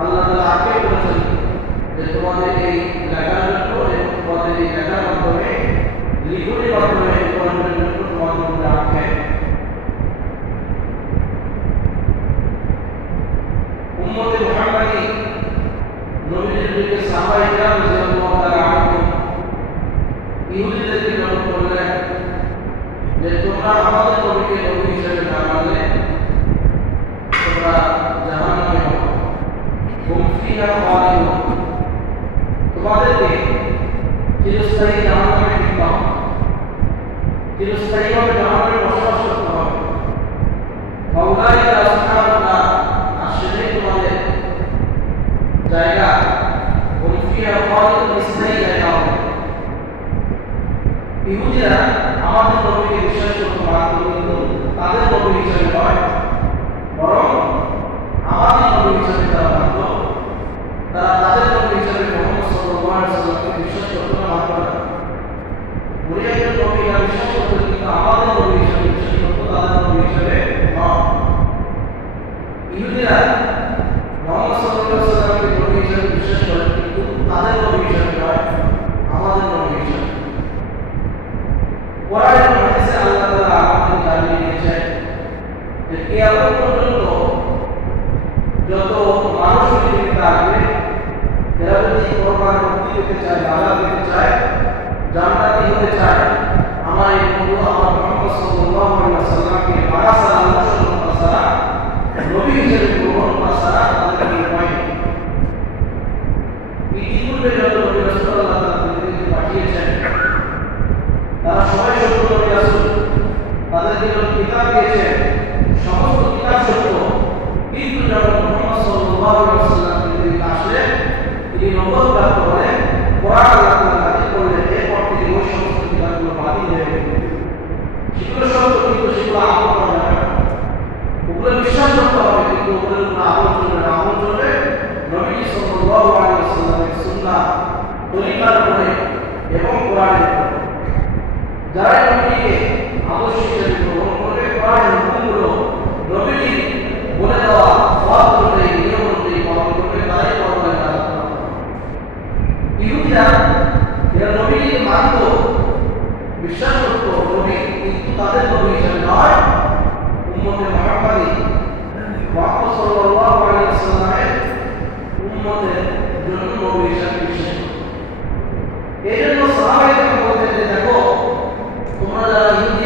আল্লাহ তাআলা আগে বলেছেন যে তোমাদের এই লেখার জন্য এবং তোমাদের এই লেখার মাধ্যমে লিখনের মাধ্যমে তোমাদের জন্য তোমাদের উপরে আগে উম্মতে মুহাম্মাদি নবীর যুগে সাহাবায়ে কেরাম রাদিয়াল্লাহু তাআলা আনহুম ইহুদিদেরকে যখন বললেন যে তোমরা আমাদের নবীকে নবী হিসেবে না মানলে তোমরা জাহান্নামে হবে, হুম ফিহা খালিদুন, তোমাদেরকে চিরস্থায়ী জাহান্নামে দিতে হবে, চিরস্থায়ীভাবে জাহান্নামে বসবাস করতে হবে। ফাউলাইকা আসহাবুন নার, আর সেটাই তোমাদের জায়গা, হুম ফিহা খালিদুন, স্থায়ী জায়গা হবে। ইহুদিরা আমাদের নবীকে বিশ্বাস করতে মানত, কিন্তু তাদের নবী হিসেবে নয়, বরং আমাদের নবী হিসেবে তারা মানত। তারা তাদের নবী হিসেবে মুহাম্মদ সাল্লাল্লাহু আলাইহি ওয়াসাল্লামকে বিশ্বাস করত না, মানত না। উনি একজন নবী, বিশ্বাস করত, কিন্তু আমাদের নবী হিসেবে বিশ্বাস করত, তাদের নবী হিসেবে নয়। ইহুদিরা মুহাম্মদ সাল্লাল্লাহু আলাইহি ওয়াসাল্লামকে নবী হিসেবে বিশ্বাস করে, কিন্তু তাদের নবী হিসেবে নয়, আমাদের নবী হিসেবে। কোরআনের হাদিসে আল্লাহ তাআলা আমাদের জানিয়ে দিয়েছেন যে কিয়ামত পর্যন্ত যত মানুষ পৃথিবীতে আসবে, এরা যদি কোরবান মুক্তি পেতে চায়, আযাব পেতে চায়, জান্নাতি হতে চায়, আমার এই বন্ধু আমার মুহাম্মদ সাল্লাল্লাহু আলাইহি ওয়াসাল্লামকে মানা ছাড়া, অনুসরণ করা ছাড়া, নবী হিসেবে গ্রহণ করা ছাড়া তাদের উপায় নেই। ইতিপূর্বে যত নবী রাসূল আল্লাহ তাআলা পৃথিবীতে পাঠিয়েছেন, তারা সবাই সত্য নবী রাসূল, তাদেরকে যখন কিতাব দিয়েছেন সমস্ত কিতাব সত্য, কিন্তু যখন মুহাম্মদ সাল্লাল্লাহু আলাইহি ওয়াসাল্লাম পৃথিবীতে আসলেন, তিনি নবুয়ত প্রাপ্ত হলেন, কোরআন আল্লাহ তাআলা নাযিল করলেন, এরপর থেকে ওই সমস্ত কিতাবগুলো বাতিল হয়ে গেল। সেগুলো সত্য, কিন্তু সেগুলো আমল করা যাবে না। ওগুলো বিশ্বাস করতে হবে, কিন্তু ওগুলোর উপর আমল চলবে না। আমল চলবে নবী সাল্লাল্লাহু আলাইহি ওয়াসাল্লামের সুন্নাহ তরিকার উপরে এবং কোরআনের উপরে। যারা নবীকে আদর্শ হিসেবে গ্রহণ করবে, কোরআনের হুকুমগুলো নবীর বলে দেওয়া ওয়াজ অনুযায়ী, নিয়ম অনুযায়ী পালন করবে, তারাই পরকালে জান্নাত পাবে। ইহুদিরা এরা নবীকে মানত, বিশ্বাস করত নবী, কিন্তু তাদের নবী হিসেবে নয়, উম্মতে মুহাম্মাদি মুহাম্মদ সাল্লাল্লাহু আলাইহি ওয়াসাল্লামের উম্মতের জন্য নবী হিসেবে বিশ্বাস করত। এই জন্য সাহাবায়ে কেরাম বলতেন যে দেখো, তোমরা যারা ইহুদি